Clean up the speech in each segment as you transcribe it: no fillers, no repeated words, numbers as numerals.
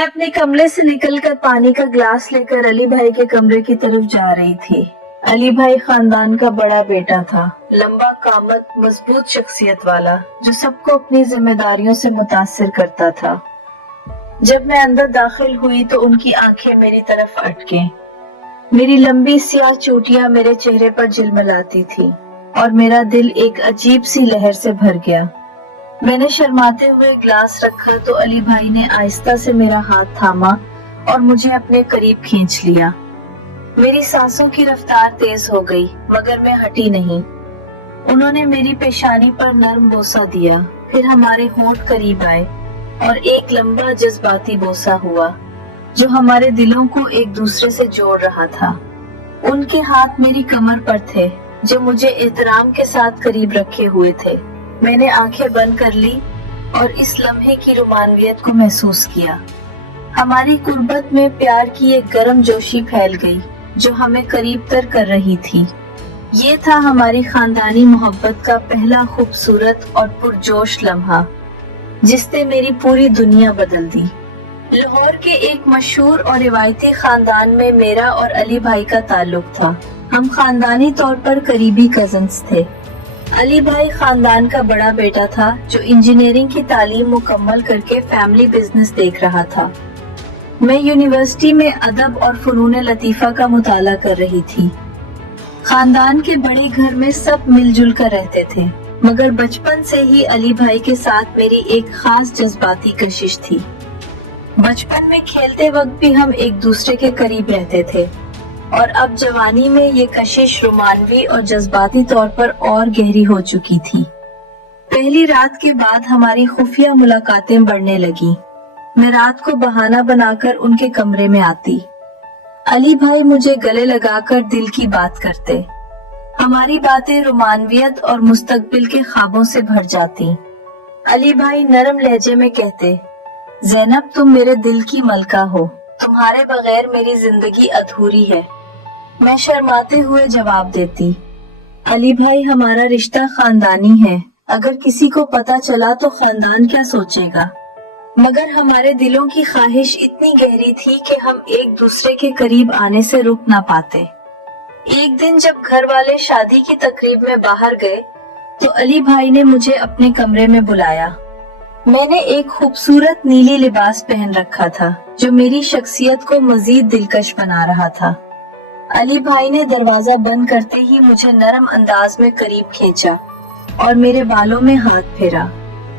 मैं अपने कमरे से निकलकर पानी का ग्लास लेकर अली भाई के कमरे की तरफ जा रही थी। अली भाई खानदान का बड़ा बेटा था, लंबा कामत, मजबूत शख्सियत वाला, जो सबको अपनी जिम्मेदारियों से मुतासिर करता था। जब मैं अंदर दाखिल हुई तो उनकी आंखें मेरी तरफ अटके। मेरी लंबी स्याह चोटियां मेरे चेहरे पर झिलमिलाती थी और मेरा दिल एक अजीब सी लहर से भर गया। मैंने शर्माते हुए ग्लास रखा तो अली भाई ने आहिस्ता से मेरा हाथ थामा और मुझे अपने करीब खींच लिया। मेरी सांसों की रफ्तार तेज हो गई, मगर मैं हटी नहीं। उन्होंने मेरी पेशानी पर नरम बोसा दिया, फिर हमारे होंठ करीब आए और एक लंबा जज्बाती बोसा हुआ जो हमारे दिलों को एक दूसरे से जोड़ रहा था। उनके हाथ मेरी कमर पर थे, जो मुझे एहतराम के साथ करीब रखे हुए थे। मैंने आंखें बंद कर ली और इस लम्हे की रोमानियत को महसूस किया। हमारी कुर्बत में प्यार की एक गर्म जोशी फैल गई जो हमें करीब तर कर रही थी। ये था हमारी खानदानी मोहब्बत का पहला खूबसूरत और पुरजोश लम्हा, जिसने मेरी पूरी दुनिया बदल दी। लाहौर के एक मशहूर और रिवायती खानदान में मेरा और अली भाई का ताल्लुक था। हम खानदानी तौर पर करीबी कजन्स थे। अली भाई खानदान का बड़ा बेटा था जो इंजीनियरिंग की तालीम मुकम्मल करके फैमिली बिजनेस देख रहा था। मैं यूनिवर्सिटी में अदब और फनून लतीफा का मुताला कर रही थी। खानदान के बड़े घर में सब मिलजुल कर रहते थे, मगर बचपन से ही अली भाई के साथ मेरी एक खास जज्बाती कशिश थी। बचपन में खेलते वक्त भी हम एक दूसरे के करीब रहते थे और अब जवानी में ये कशिश रोमानवी और जज्बाती तौर पर और गहरी हो चुकी थी। पहली रात के बाद हमारी खुफिया मुलाकातें बढ़ने लगी। मैं रात को बहाना बनाकर उनके कमरे में आती। अली भाई मुझे गले लगाकर दिल की बात करते। हमारी बातें रोमानवियत और मुस्तकबिल के ख्वाबों से भर जाती। अली भाई नरम लहजे में कहते, ज़ैनब तुम मेरे दिल की मलका हो, तुम्हारे बगैर मेरी जिंदगी अधूरी है। मैं शर्माते हुए जवाब देती, अली भाई हमारा रिश्ता खानदानी है, अगर किसी को पता चला तो खानदान क्या सोचेगा। मगर हमारे दिलों की ख्वाहिश इतनी गहरी थी कि हम एक दूसरे के करीब आने से रुक ना पाते। एक दिन जब घर वाले शादी की तकरीब में बाहर गए तो अली भाई ने मुझे अपने कमरे में बुलाया। मैंने एक खूबसूरत नीली लिबास पहन रखा था जो मेरी शख्सियत को मजीद दिलकश बना रहा था। अली भाई ने दरवाजा बंद करते ही मुझे नरम अंदाज में करीब खींचा और मेरे बालों में हाथ फेरा।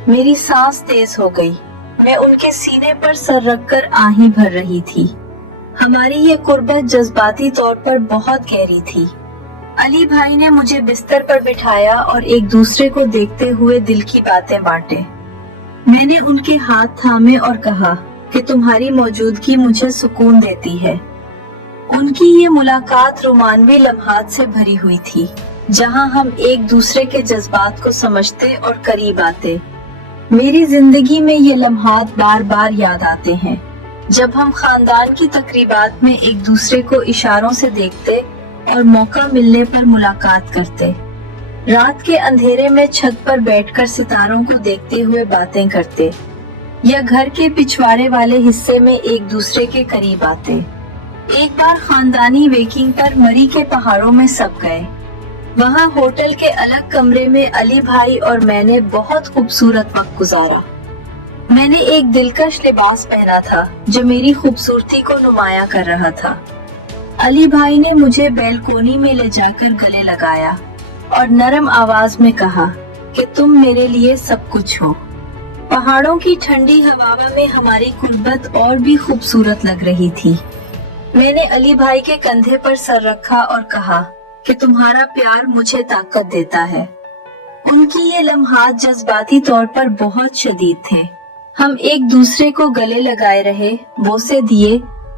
मेरी सांस तेज हो गई। मैं उनके सीने पर सर रखकर आही भर रही थी। हमारी ये कुर्बत जज्बाती तौर पर बहुत गहरी थी। अली भाई ने मुझे बिस्तर पर बिठाया और एक दूसरे को देखते हुए दिल की बातें बांटे। मैंने उनके हाथ थामे और कहा कि तुम्हारी मौजूदगी मुझे सुकून देती है। उनकी ये मुलाकात रोमानवी लम्हात से भरी हुई थी, जहां हम एक दूसरे के जज्बात को समझते और करीब आते। मेरी जिंदगी में ये लम्हात बार बार याद आते हैं, जब हम खानदान की तकरीबात में एक दूसरे को इशारों से देखते और मौका मिलने पर मुलाकात करते। रात के अंधेरे में छत पर बैठकर सितारों को देखते हुए बातें करते, या घर के पिछवाड़े वाले हिस्से में एक दूसरे के करीब आते। एक बार खानदानी वेकिंग पर मरी के पहाड़ों में सब गए। वहाँ होटल के अलग कमरे में अली भाई और मैंने बहुत खूबसूरत वक्त गुजारा। मैंने एक दिलकश लिबास पहना था जो मेरी खूबसूरती को नुमाया कर रहा था। अली भाई ने मुझे बैल्कोनी में ले जाकर गले लगाया और नरम आवाज में कहा कि तुम मेरे लिए सब कुछ हो। पहाड़ों की ठंडी हवा में हमारी कुर्बत और भी खूबसूरत लग रही थी। मैंने अली भाई के कंधे पर सर रखा और कहा कि तुम्हारा प्यार मुझे ताकत देता है। उनकी ये लम्हात जज्बाती तौर पर बहुत शदीद थे। हम एक दूसरे को गले लगाए रहे, बोसे दिए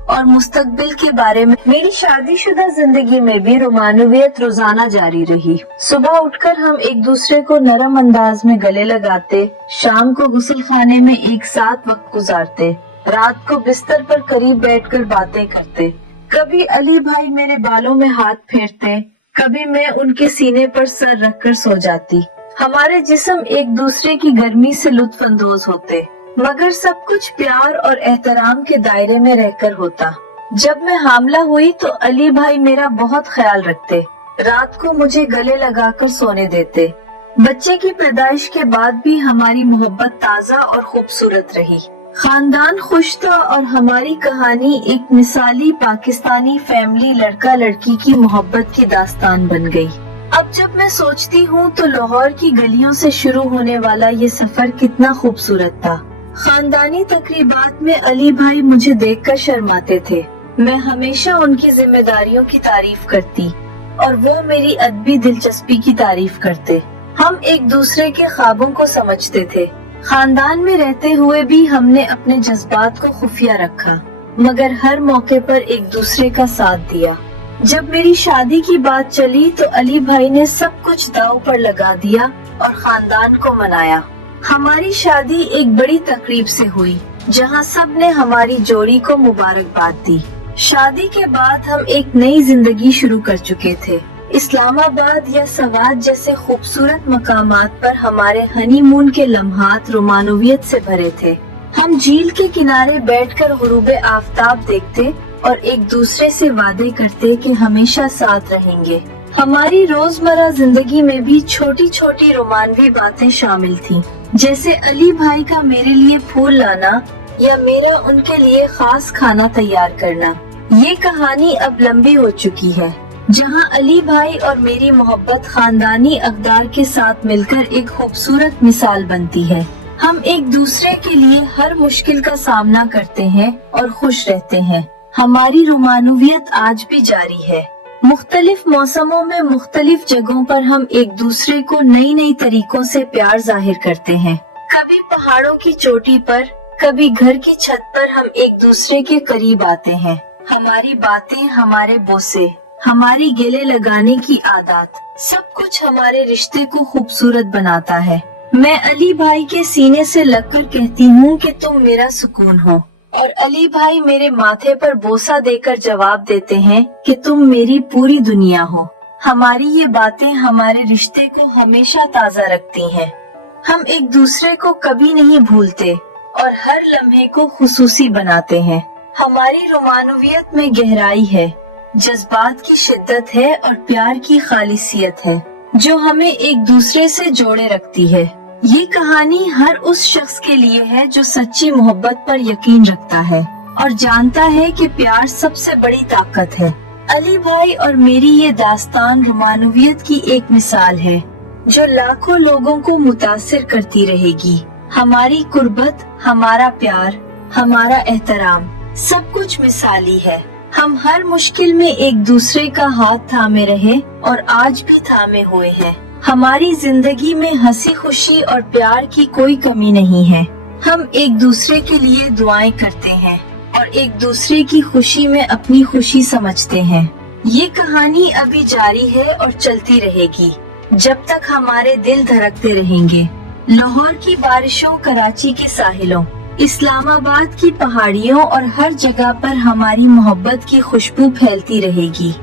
और मुस्तकबिल के बारे में। मेरी शादीशुदा जिंदगी में भी रोमानवियत रोजाना जारी रही। सुबह उठकर हम एक दूसरे को नरम अंदाज में गले लगाते, शाम को गुस्ल खाने में एक साथ वक्त गुजारते, रात को बिस्तर पर करीब बैठकर बातें करते। कभी अली भाई मेरे बालों में हाथ फेरते, कभी मैं उनके सीने पर सर रखकर सो जाती। हमारे जिस्म एक दूसरे की गर्मी से लुत्फ अंदोज होते। मगर सब कुछ प्यार और एहतराम के दायरे में रहकर होता। जब मैं हामला हुई तो अली भाई मेरा बहुत ख्याल रखते, रात को मुझे गले लगाकर सोने देते। बच्चे की पैदाइश के बाद भी हमारी मोहब्बत ताज़ा और खूबसूरत रही। खानदान खुश था और हमारी कहानी एक मिसाली पाकिस्तानी फैमिली लड़का लड़की की मोहब्बत की दास्तान बन गई। अब जब मैं सोचती हूँ तो लाहौर की गलियों से शुरू होने वाला ये सफर कितना खूबसूरत था। खानदानी तकरीबात में अली भाई मुझे देखकर शर्माते थे। मैं हमेशा उनकी जिम्मेदारियों की तारीफ करती और वो मेरी अदबी दिलचस्पी की तारीफ करते। हम एक दूसरे के ख्वाबों को समझते थे। खानदान में रहते हुए भी हमने अपने जज्बात को खुफिया रखा, मगर हर मौके पर एक दूसरे का साथ दिया। जब मेरी शादी की बात चली तो अली भाई ने सब कुछ दांव पर लगा दिया और खानदान को मनाया। हमारी शादी एक बड़ी तकरीब से हुई, जहां सब ने हमारी जोड़ी को मुबारकबाद दी। शादी के बाद हम एक नई जिंदगी शुरू कर चुके थे। इस्लामाबाद या सवात जैसे खूबसूरत मकामात पर हमारे हनीमून के लम्हात रोमानवियत से भरे थे। हम झील के किनारे बैठकर गुरूबे आफताब देखते और एक दूसरे से वादे करते कि हमेशा साथ रहेंगे। हमारी रोजमर्रा जिंदगी में भी छोटी छोटी रोमानवी बातें शामिल थीं, जैसे अली भाई का मेरे लिए फूल लाना या मेरा उनके लिए खास खाना तैयार करना। ये कहानी अब लंबी हो चुकी है, जहां अली भाई और मेरी मोहब्बत खानदानी अक़दार के साथ मिलकर एक खूबसूरत मिसाल बनती है। हम एक दूसरे के लिए हर मुश्किल का सामना करते हैं और खुश रहते हैं। हमारी रोमानवियत आज भी जारी है। मुख्तलिफ मौसमों में मुख्तलिफ जगहों पर हम एक दूसरे को नई नई तरीकों से प्यार जाहिर करते हैं। कभी पहाड़ों की चोटी पर, कभी घर की छत पर हम एक दूसरे के करीब आते हैं। हमारी बातें, हमारे बोसे, हमारी गले लगाने की आदत, सब कुछ हमारे रिश्ते को खूबसूरत बनाता है। मैं अली भाई के सीने से लगकर कहती हूँ कि तुम मेरा सुकून हो, और अली भाई मेरे माथे पर बोसा देकर जवाब देते हैं कि तुम मेरी पूरी दुनिया हो। हमारी ये बातें हमारे रिश्ते को हमेशा ताज़ा रखती हैं। हम एक दूसरे को कभी नहीं भूलते और हर लम्हे को खुसूसी बनाते हैं। हमारी रोमानवियत में गहराई है, जज्बात की शिद्दत है और प्यार की खालिसियत है, जो हमें एक दूसरे से जोड़े रखती है। ये कहानी हर उस शख्स के लिए है जो सच्ची मोहब्बत पर यकीन रखता है और जानता है कि प्यार सबसे बड़ी ताकत है। अली भाई और मेरी ये दास्तान रोमानवियत की एक मिसाल है, जो लाखों लोगों को मुतासिर करती रहेगी। हमारी कुर्बत, हमारा प्यार, हमारा एहतराम, सब कुछ मिसाली है। हम हर मुश्किल में एक दूसरे का हाथ थामे रहे और आज भी थामे हुए हैं। हमारी जिंदगी में हंसी खुशी और प्यार की कोई कमी नहीं है। हम एक दूसरे के लिए दुआएं करते हैं और एक दूसरे की खुशी में अपनी खुशी समझते हैं। ये कहानी अभी जारी है और चलती रहेगी जब तक हमारे दिल धड़कते रहेंगे। लाहौर की बारिशों, कराची के साहिलों, इस्लामाबाद की पहाड़ियों और हर जगह पर हमारी मोहब्बत की खुशबू फैलती रहेगी।